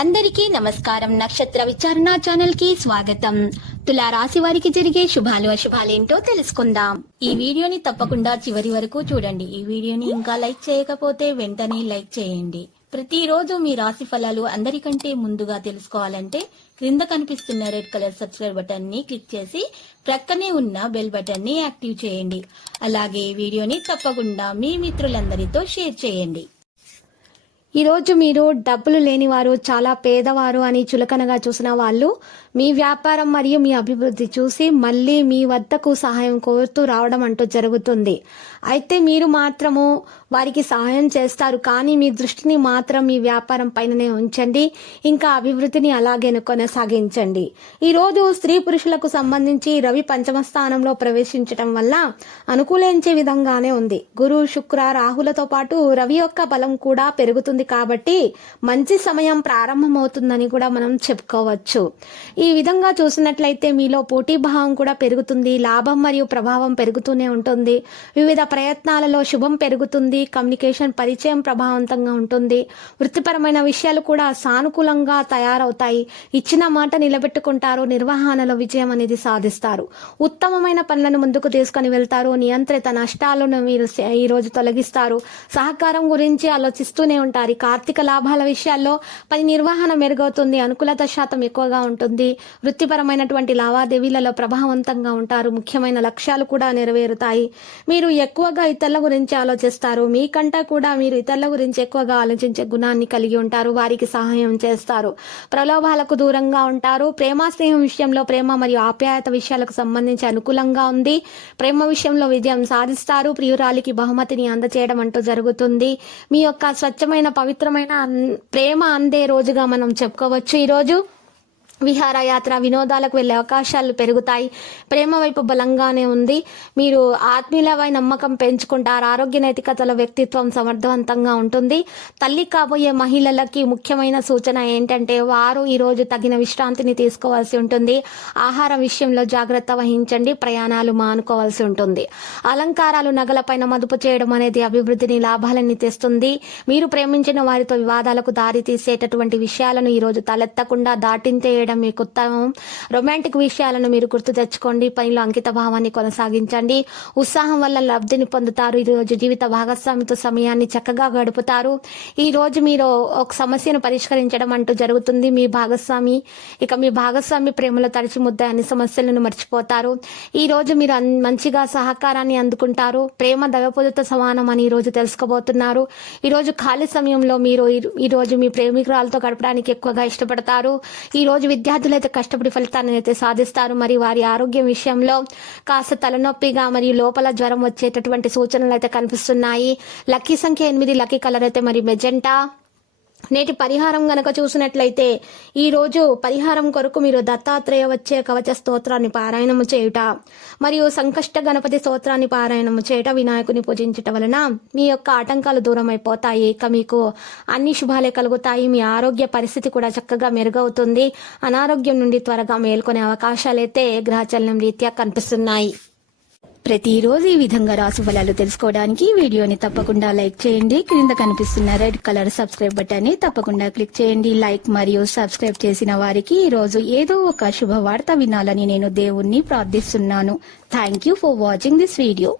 అందరికీ నమస్కారం. నక్షత్ర విచారణ ఛానల్ కి స్వాగతం. తులా రాశి వారికి జరిగే శుభాలు అశుభాలేంటో తెలుసుకుందాం. ఈ వీడియోని తప్పకుండా చివరి వరకు చూడండి. ఈ వీడియోని ఇంకా లైక్ చేయకపోతే వెంటనే లైక్ చేయండి. ప్రతిరోజు మీ రాశి ఫలాలు అందరికంటే ముందుగా తెలుసుకోవాలంటే క్రింద కనిపిస్తున్న రెడ్ కలర్ సబ్స్క్రైబ్ బటన్ ని క్లిక్ చేసి ప్రక్కనే ఉన్న బెల్ బటన్ ని యాక్టివ్ చేయండి. అలాగే ఈ వీడియోని తప్పకుండా మీ మిత్రులందరితో షేర్ చేయండి. ఈరోజు మీరు డబ్బులు లేనివారు, చాలా పేదవారు అని చులకనగా చూసిన వాళ్ళు మీ వ్యాపారం మరియు మీ అభివృద్ధి చూసి మళ్ళీ మీ వద్దకు సహాయం కోరుతూ రావడం అంటూ జరుగుతుంది. అయితే మీరు మాత్రము వారికి సహాయం చేస్తారు, కానీ మీ దృష్టిని మాత్రం మీ వ్యాపారం పైననే ఉంచండి. ఇంకా అభివృద్ధిని అలాగే కొనసాగించండి. ఈరోజు స్త్రీ పురుషులకు సంబంధించి రవి పంచమ స్థానంలో ప్రవేశించడం వల్ల అనుకూలించే విధంగానే ఉంది. గురు, శుక్ర, రాహులతో పాటు రవి యొక్క బలం కూడా పెరుగుతుంది. కాబట్టి మంచి సమయం ప్రారంభమవుతుందని కూడా మనం చెప్పుకోవచ్చు. ఈ విధంగా చూసినట్లయితే మీలో పోటీ భావం కూడా పెరుగుతుంది. లాభం మరియు ప్రభావం పెరుగుతూనే ఉంటుంది. వివిధ ప్రయత్నాలలో శుభం పెరుగుతుంది. కమ్యూనికేషన్, పరిచయం ప్రభావవంతంగా ఉంటుంది. వృత్తిపరమైన విషయాలు కూడా సానుకూలంగా తయారవుతాయి. ఇచ్చిన మాట నిలబెట్టుకుంటారు. నిర్వహణలో విజయం అనేది సాధిస్తారు. ఉత్తమమైన పనులను ముందుకు తీసుకుని వెళ్తారు. నియంత్రిత నష్టాలను మీరు ఈ రోజు తొలగిస్తారు. సహకారం గురించి ఆలోచిస్తూనే ఉంటారు. ఆర్థిక లాభాల విషయాల్లో పని నిర్వహణ మెరుగవుతుంది. అనుకూలత శాతం ఎక్కువగా ఉంటుంది. వృత్తిపరమైనటువంటి లావాదేవీలలో ప్రభావవంతంగా ఉంటారు. ముఖ్యమైన లక్ష్యాలు కూడా నెరవేరుతాయి. మీరు ఎక్కువగా ఇతరుల గురించి ఆలోచిస్తారు. మీకంటే కూడా మీరు ఇతరుల గురించి ఎక్కువగా ఆలోచించే గుణాన్ని కలిగి ఉంటారు. వారికి సహాయం చేస్తారు. ప్రలోభాలకు దూరంగా ఉంటారు. ప్రేమ స్నేహం విషయంలో ప్రేమ మరియు ఆప్యాయత విషయాలకు సంబంధించి అనుకూలంగా ఉంది. ప్రేమ విషయంలో విజయం సాధిస్తారు. ప్రియురాలికి బహుమతిని అందచేయడం అంటూ జరుగుతుంది. మీ యొక్క స్వచ్ఛమైన పవిత్రమైన ప్రేమ అందే రోజుగా మనం చెప్పుకోవచ్చు. ఈరోజు విహారయాత్ర, వినోదాలకు వెళ్లే అవకాశాలు పెరుగుతాయి. ప్రేమ వైపు బలంగానే ఉంది. మీరు ఆత్మీయులపై నమ్మకం పెంచుకుంటారు. ఆరోగ్య నైతికతల వ్యక్తిత్వం సమర్థవంతంగా ఉంటుంది. తల్లి కాబోయే మహిళలకి ముఖ్యమైన సూచన ఏంటంటే వారు ఈరోజు తగిన విశ్రాంతిని తీసుకోవాల్సి ఉంటుంది. ఆహారం విషయంలో జాగ్రత్త వహించండి. ప్రయాణాలు మానుకోవాల్సి ఉంటుంది. అలంకారాలు, నగలపైన మదుపు చేయడం అనేది అభివృద్ధిని, లాభాలని తెస్తుంది. మీరు ప్రేమించిన వారితో వివాదాలకు దారి తీసేటటువంటి విషయాలను ఈరోజు తలెత్తకుండా దాటించేయడం మీకు ఉత్తమం. రొమాంటిక్ విషయాలను మీరు గుర్తు తెచ్చుకోండి. పనిలో అంకిత భావాన్ని కొనసాగించండి. ఉత్సాహం వల్ల లబ్ధిని పొందుతారు. ఈ రోజు జీవిత భాగస్వామితో సమయాన్ని చక్కగా గడుపుతారు. ఈ రోజు మీరు ఒక సమస్యను పరిష్కరించడం అంటూ జరుగుతుంది. మీ భాగస్వామి ప్రేమలో తడిచి ముద్ద అన్ని సమస్యలను మర్చిపోతారు. ఈ రోజు మీరు మంచిగా సహకారాన్ని అందుకుంటారు. ప్రేమ దగపొదుతో సమానం అని ఈ రోజు తెలుసుకోబోతున్నారు. ఈ రోజు ఖాళీ సమయంలో మీరు ఈ రోజు మీ ప్రేమికురాలతో గడపడానికి ఎక్కువగా ఇష్టపడతారు. ఈ రోజు విద్యార్థులు అయితే కష్టపడి ఫలితాన్ని అయితే సాధిస్తారు. మరి వారి ఆరోగ్యం విషయంలో కాస్త తలనొప్పిగా మరియు లోపల జ్వరం వచ్చేటటువంటి సూచనలు అయితే కనిపిస్తున్నాయి. లక్కీ సంఖ్య 8, లక్కీ కలర్ అయితే మరి మెజెంటా. నేటి పరిహారం గనక చూసినట్లయితే ఈ రోజు పరిహారం కొరకు మీరు దత్తాత్రేయ వచ్చే కవచ స్తోత్రాన్ని పారాయణము చేయుట మరియు సంకష్ట గణపతి స్తోత్రాన్ని పారాయణము చేయుట, వినాయకుని పూజించట వలన మీ యొక్క ఆటంకాలు దూరం అయిపోతాయి. ఇక మీకు అన్ని శుభాలే కలుగుతాయి. మీ ఆరోగ్య పరిస్థితి కూడా చక్కగా మెరుగవుతుంది. అనారోగ్యం నుండి త్వరగా మేల్కొనే అవకాశాలైతే గ్రహచలనం రీత్యా కనిపిస్తున్నాయి. ప్రతిరోజు ఈ విధంగా రాశి ఫలాలు తెలుసుకోవడానికి వీడియోని తప్పకుండా లైక్ చేయండి. క్రింద కనిపిస్తున్న రెడ్ కలర్ సబ్స్క్రైబ్ బటన్ ని తప్పకుండా క్లిక్ చేయండి. లైక్ మరియు సబ్స్క్రైబ్ చేసిన వారికి ఈ రోజు ఏదో ఒక శుభవార్త వినాలని నేను దేవుణ్ణి ప్రార్థిస్తున్నాను. Thank you for watching this video.